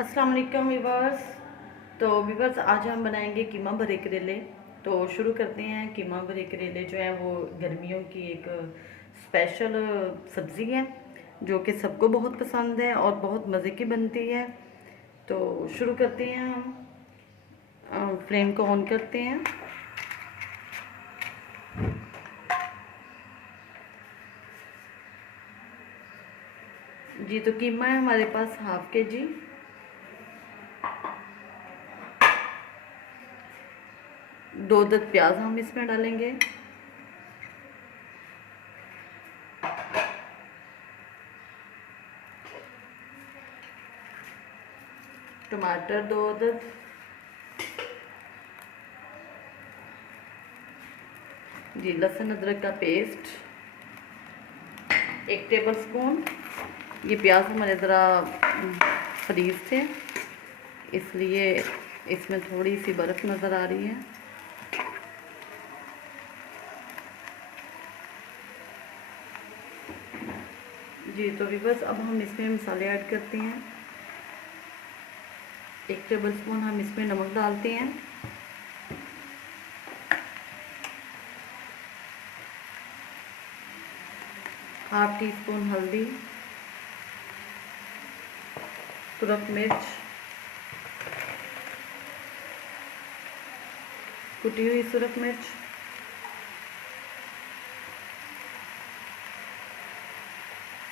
अस्सलाम वालेकुम वीवर्स। तो वीवर्स आज हम बनाएंगे कीमा भरे करेले। तो शुरू करते हैं। कीमा भरे करेले जो है वो गर्मियों की एक स्पेशल सब्ज़ी है जो कि सबको बहुत पसंद है और बहुत मज़े की बनती है। तो शुरू करते हैं हम। फ्लेम को ऑन करते हैं। जी तो कीमा है हमारे पास हाफ के जी। दो दस प्याज हम इसमें डालेंगे। टमाटर दो दस। जी लहसुन अदरक का पेस्ट 1 टेबल स्पून। ये प्याज हमारे ज़रा फ्रीज थे इसलिए इसमें थोड़ी सी बर्फ़ नज़र आ रही है। जी तो भी बस अब हम इसमें मसाले ऐड करते हैं। 1 टेबल स्पून हम इसमें नमक डालते हैं। हाफ टी स्पून हल्दी, तुरक मिर्च, कुटी हुई सुरख मिर्च,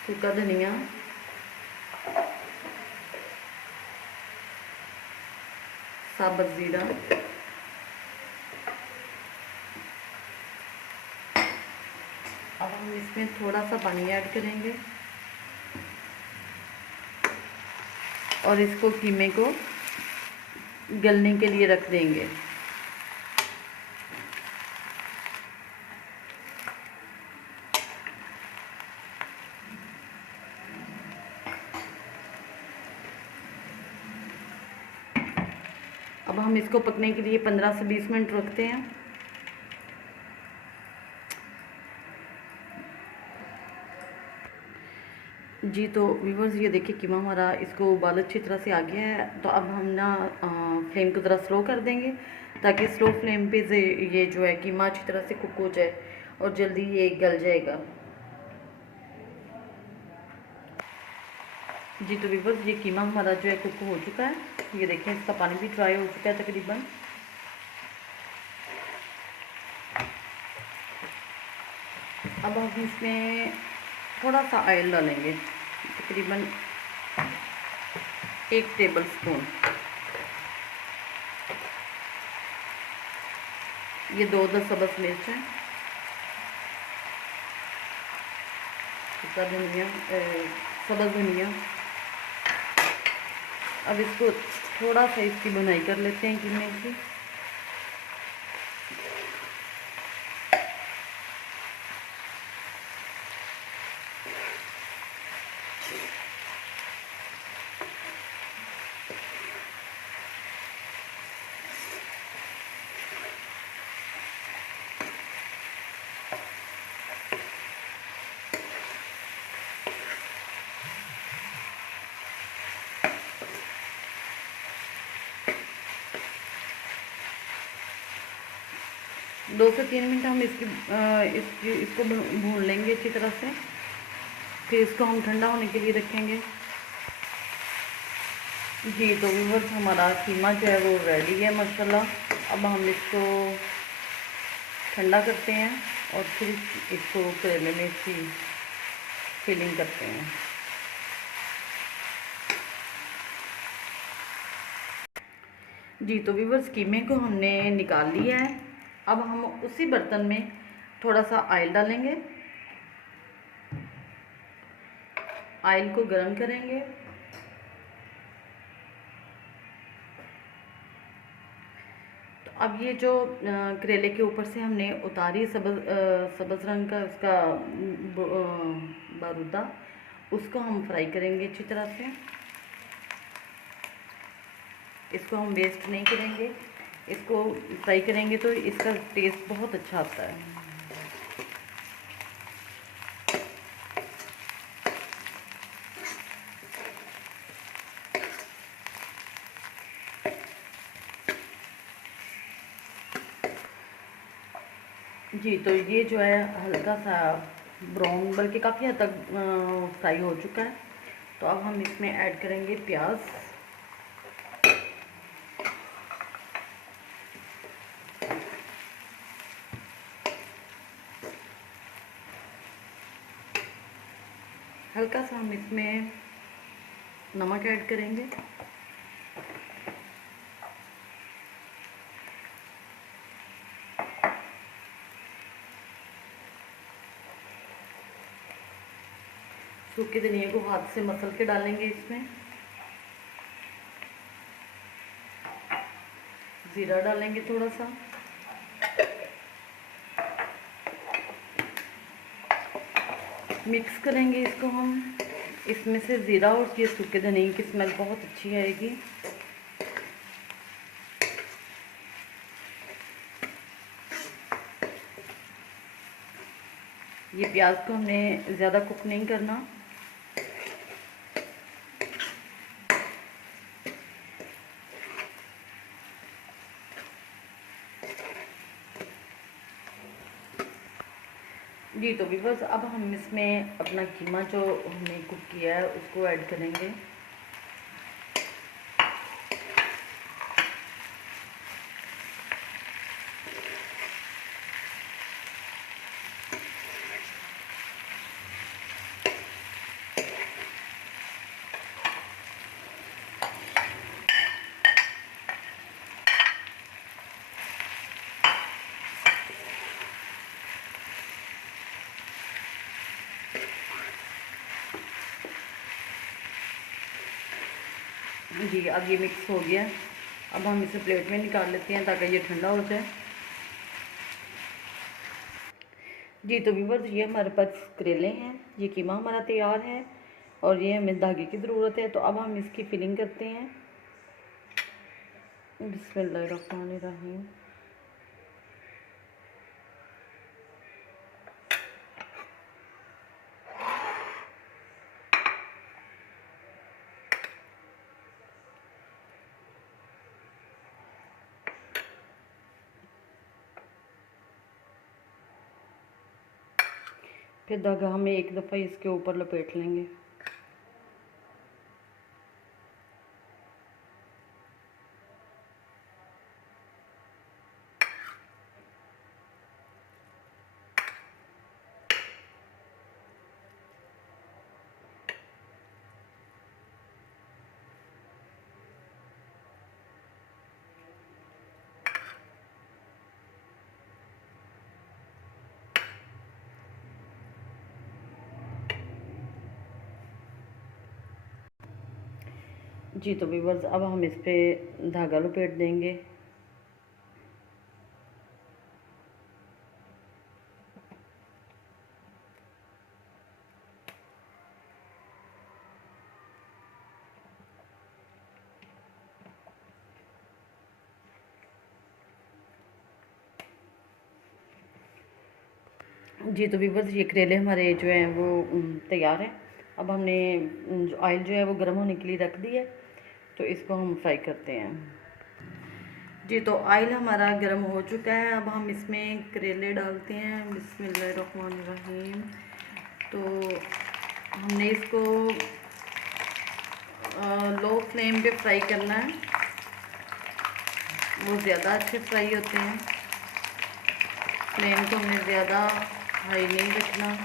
सूखा धनिया, साबुत ज़ीरा, अब हम इसमें थोड़ा सा पानी ऐड करेंगे और इसको कीमे को गलने के लिए रख देंगे। अब हम इसको पकने के लिए 15 से 20 मिनट रखते हैं। जी तो व्यूवर्स ये देखिए कीमा हमारा इसको उबाल अच्छी तरह से आ गया है। तो अब हम ना फ्लेम को ज़रा स्लो कर देंगे ताकि स्लो फ्लेम पे से ये जो है कीमा अच्छी तरह से कुक हो जाए और जल्दी ये गल जाएगा। जी तो व्यूवर्स ये कीमा हमारा जो है कुक हो चुका है। ये देखें इसका पानी भी ड्राई हो चुका है तकरीबन। अब हम इसमें थोड़ा सा ऑयल डालेंगे, तकरीबन 1 टेबल स्पून। ये 2-10 सब्ज़ मिर्च है, सूखा धनिया, सब्ज़ धनिया। अब इसको थोड़ा सा इसकी भुनाई कर लेते हैं कीमे की। दो से 3 मिनट हम इसको भून लेंगे अच्छी तरह से। फिर इसको हम ठंडा होने के लिए रखेंगे। जी तो व्यूअर्स हमारा कीमा जो है वो रेडी है माशाल्लाह। अब हम इसको ठंडा करते हैं और फिर इसको करेले में इसकी फिलिंग करते हैं। जी तो व्यूअर्स कीमे को हमने निकाल लिया है। अब हम उसी बर्तन में थोड़ा सा ऑयल डालेंगे, ऑयल को गर्म करेंगे। तो अब ये जो करेले के ऊपर से हमने उतारी सब्ज़ रंग का उसका बारूदा, उसको हम फ्राई करेंगे अच्छी तरह से। इसको हम वेस्ट नहीं करेंगे, इसको फ्राई करेंगे तो इसका टेस्ट बहुत अच्छा आता है। जी, तो ये जो है हल्का सा ब्राउन, बल्कि काफ़ी हद तक फ्राई हो चुका है। तो अब हम इसमें ऐड करेंगे प्याज। हल्का सा हम इसमें नमक ऐड करेंगे। सूखे धनिया को हाथ से मसल के डालेंगे इसमें। ज़ीरा डालेंगे थोड़ा सा। मिक्स करेंगे इसको हम। इसमें से ज़ीरा और ये सूखे धनिया की स्मेल बहुत अच्छी आएगी। ये प्याज को हमने ज़्यादा कुक नहीं करना। जी, तो बस अब हम इसमें अपना कीमा जो हमने कुक किया है उसको ऐड करेंगे। जी, अब ये मिक्स हो गया। अब हम इसे प्लेट में निकाल लेते हैं ताकि ये ठंडा हो जाए। जी, तो व्यूअर्स ये हमारे पास करेले हैं, ये कीमा हमारा तैयार है और ये हमें धागे की ज़रूरत है। तो अब हम इसकी फिलिंग करते हैं। बिस्मिल्लाहिर्रहमानिर्रहीम। फिर धागा हमें एक दफ़ा इसके ऊपर लपेट लेंगे। जी, तो व्यूअर्स अब हम इस पे धागा लपेट देंगे। जी, तो व्यूअर्स ये करेले हमारे जो हैं वो तैयार हैं। अब हमने ऑयल जो है वो गर्म होने के लिए रख दी है, तो इसको हम फ्राई करते हैं। जी, तो ऑयल हमारा गर्म हो चुका है। अब हम इसमें करेले डालते हैं। बिस्मिल्लाहिर्रहमानिर्रहीम। तो हमने इसको लो फ्लेम पे फ्राई करना है, वो ज़्यादा अच्छे फ्राई होते हैं। फ्लेम को हमने ज़्यादा हाई नहीं रखना।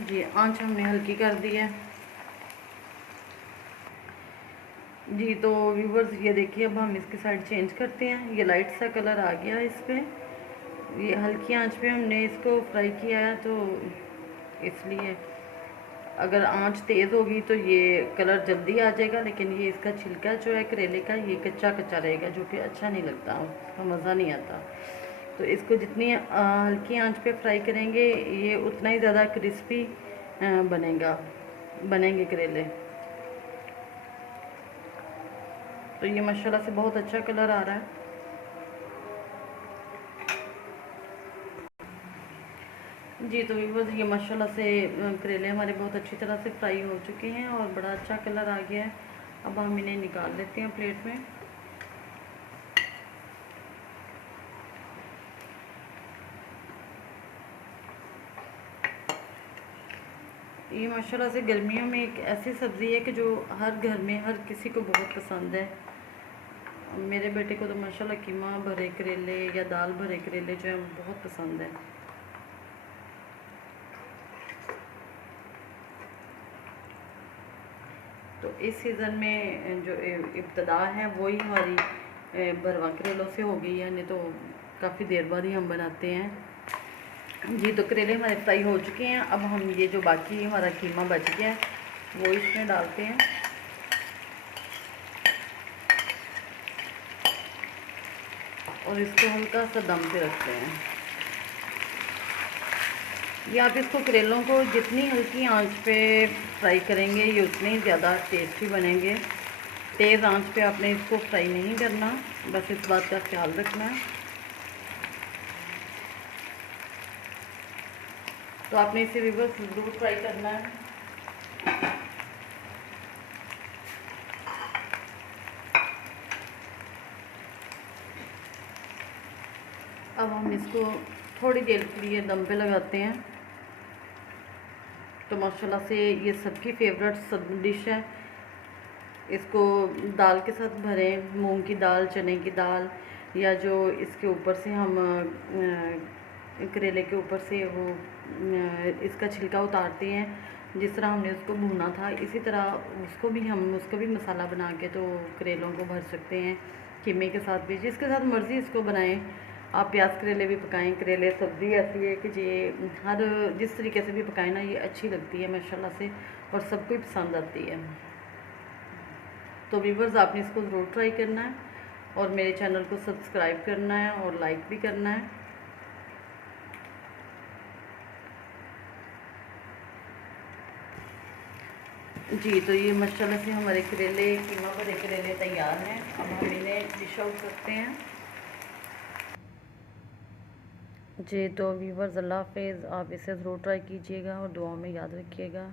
जी, आंच हमने हल्की कर दी है। जी, तो व्यूवर्स ये देखिए अब हम इसकी साइड चेंज करते हैं। ये लाइट सा कलर आ गया है इस पर। ये हल्की आंच पे हमने इसको फ्राई किया है, तो इसलिए अगर आंच तेज़ होगी तो ये कलर जल्दी आ जाएगा, लेकिन ये इसका छिलका जो है करेले का ये कच्चा कच्चा रहेगा, जो कि अच्छा नहीं लगता, उसका मज़ा नहीं आता। तो इसको जितनी हल्की आंच पे फ्राई करेंगे ये उतना ही ज़्यादा क्रिस्पी बनेंगे करेले। तो ये माशाल्लाह से बहुत अच्छा कलर आ रहा है। जी तो व्यूअर्स ये माशाल्लाह से करेले हमारे बहुत अच्छी तरह से फ्राई हो चुके हैं और बड़ा अच्छा कलर आ गया है। अब हम इन्हें निकाल लेते हैं प्लेट में। ये माशाल्लाह से गर्मियों में एक ऐसी सब्ज़ी है कि जो हर घर में हर किसी को बहुत पसंद है। मेरे बेटे को तो माशाल्लाह कीमा भरे करेले या दाल भरे करेले जो है बहुत पसंद है। तो इस सीज़न में जो इब्तदा है वही हमारी भरवा करेलों से हो गई है, नहीं तो काफ़ी देर बाद ही हम बनाते हैं। जी तो करेले हमारे फ्राई हो चुके हैं। अब हम ये जो बाकी हमारा कीमा बच गया है वो इसमें डालते हैं और इसको हल्का सा दम पे रखते हैं। ये आप इसको करेलों को जितनी हल्की आंच पे फ्राई करेंगे ये उतने ही ज़्यादा टेस्टी बनेंगे। तेज़ आंच पे आपने इसको फ्राई नहीं करना, बस इस बात का ख्याल रखना है। तो आपने इसे रिवर्स ज़रूर फ्राई करना है। अब हम इसको थोड़ी देर के लिए दम पे लगाते हैं। तो माशाल्लाह से ये सबकी फेवरेट सब डिश है। इसको दाल के साथ भरें, मूंग की दाल, चने की दाल, या जो इसके ऊपर से हम करेले के ऊपर से वो इसका छिलका उतारते हैं, जिस तरह हमने उसको भूना था इसी तरह उसको भी मसाला बना के तो करेलों को भर सकते हैं कीमे के साथ भी, जिसके साथ मर्ज़ी इसको बनाएं। आप प्याज करेले भी पकाएं। करेले सब्ज़ी ऐसी है कि ये हर जिस तरीके से भी पकाएं ना ये अच्छी लगती है माशाल्लाह से और सबको पसंद आती है। तो व्यूअर्स आपने इसको ज़रूर ट्राई करना है और मेरे चैनल को सब्सक्राइब करना है और लाइक भी करना है। जी तो ये माशाल्लाह से हमारे करेले कीमा भरे करेले तैयार हैं। अब हम इन्हें डिश आउट करते हैं। जी तो व्यूअर्स अल्लाह हाफ़िज़। आप इसे ज़रूर ट्राई कीजिएगा और दुआ में याद रखिएगा।